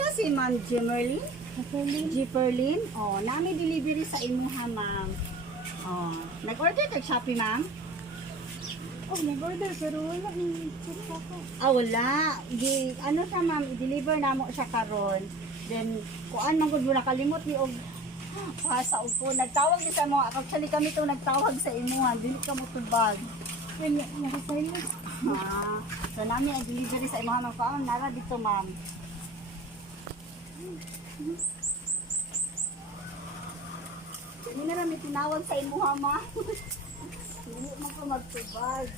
ka si Ma'am Jipperlin. Oh, nami delivery sa imuha, ma'am. Oh, nag-order kag Shopee, ma'am? Oh, nag-order pero wala ni check ko. Wala. Ano siya, ma'am, i-deliver namo siya karon. Then kuan man gud mo nakalimot ni og sa upo. Nagtawag di sa mga actually kami to nagtawag sa imuha, dili ka mo tubag. Wala, nakasilent. So namin ang delivery sa imuha, ma'am. Kaon nara dito, ma'am. Hindi na namin tinawag sa imuha, ma'am. Hindi mo ko magtubag.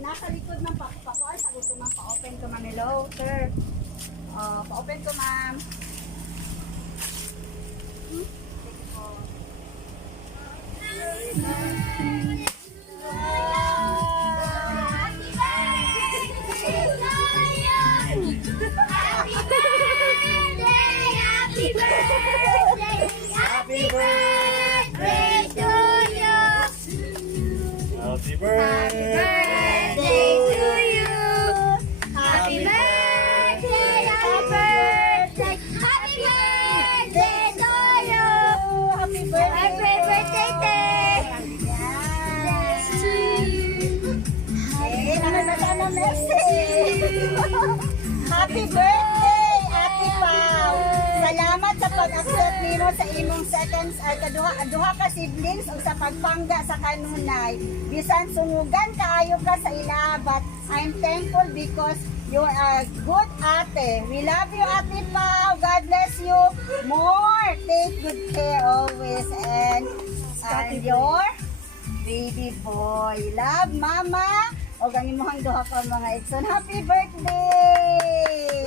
Nasa likod ng pakuan, sagot ko, ma'am, pa-open ko, ma'am. Hello, sir. Pa-open ko, ma'am. Thank you po. Happy birthday to you. Happy birthday. Birthday to you. Happy birthday. Happy birthday. Happy birthday to you. Happy birthday. Happy birthday, Tay. Ay, nakasama na message. Happy birthday, Ate Pao. Salamat sa pag-accept nimo sa imong seconds at kaduha ka siblings o sa pagpangga sa kanunay. Bisan sungogan kaayo ka sa ilaha, but I'm thankful because you are a good ate. We love you, Ate Pao. God bless you more. Take good care always. And your baby boy. Love, Mama. O ganin mo hang duha ka mga Exxon. Happy birthday!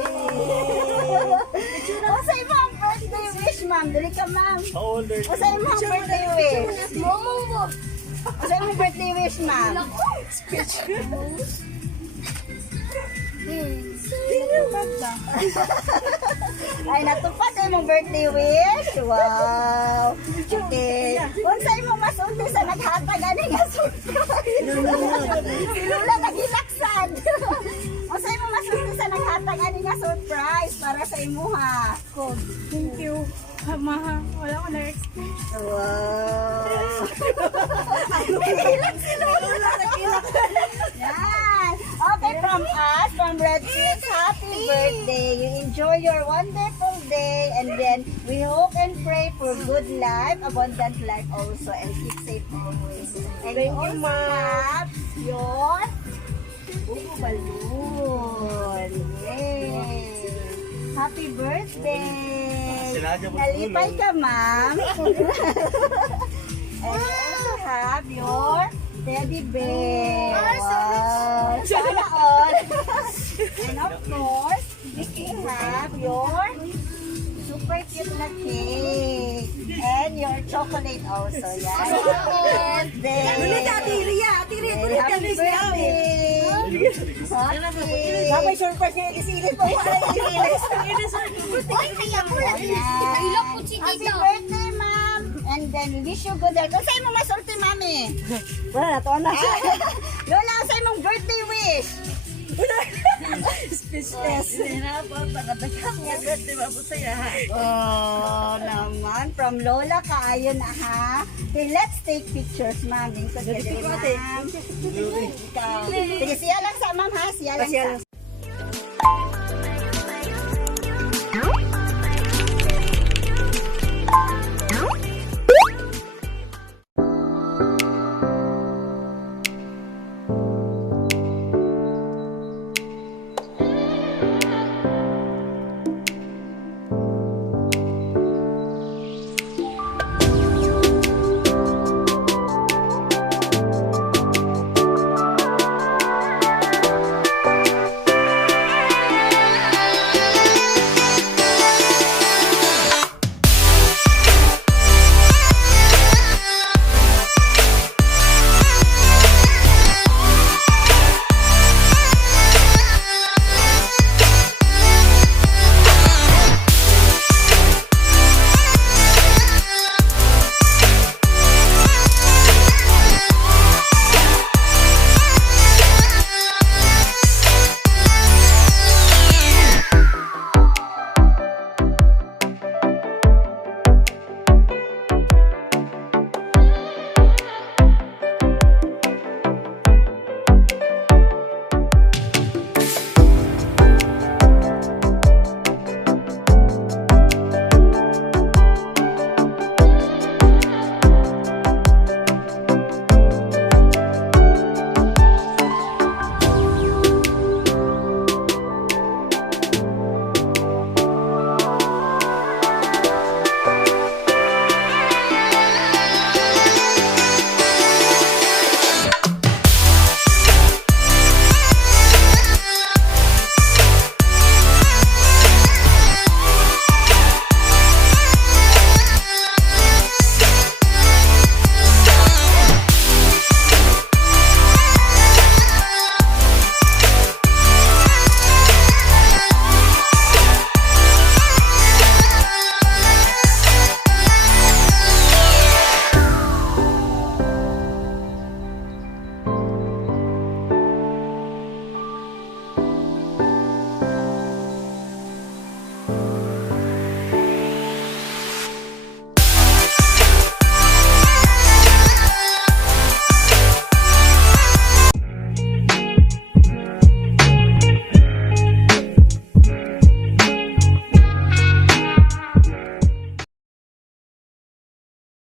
O sa imong birthday wish, ma'am. Dali ka, ma'am. How old are you? O sa imong birthday wish. Momong mo. O sa imong birthday wish, ma'am. Ay, natupad sa imong birthday wish. Wow. Okay. Unsa imong masulti sa naghatag ani nga surprise? Si Lula nagilaksan. Unsa imong masulti sa naghatag ani nga surprise para sa imuha? Thank you. Maha, wala ko na-expect. Wow. Nagilak si Lula. Yan. Okay, from us, from Red Chicks, happy birthday. You enjoy your wonderful day, and then we hope and pray for good life, abundant life also, and keep safe always. And Thank you, also ma'am. have your buko balloon. Yay! Happy birthday! Nalipay ka, ma'am. And you also have your teddy bear. Wow. Sana all. And of course, we have your super cute na cake. And your chocolate also. Yan. Happy birthday. Happy birthday. May surprise ngayon, isilit po. Ay, kaya po lang. Ilok po si Happy Tito. birthday, ma'am. And then we wish you good health. Kung sa'yo mong masulti, mami. Wala na, to na. Lola, sa'yo mong birthday wish. Speechless. Oh, naman. From Lola, kaayo na ha. Okay, let's take pictures, ma'am. Lingkod ka dali, ma'am. Ikaw. Sige, siya lang sa ma'am ha. Siya lang sa.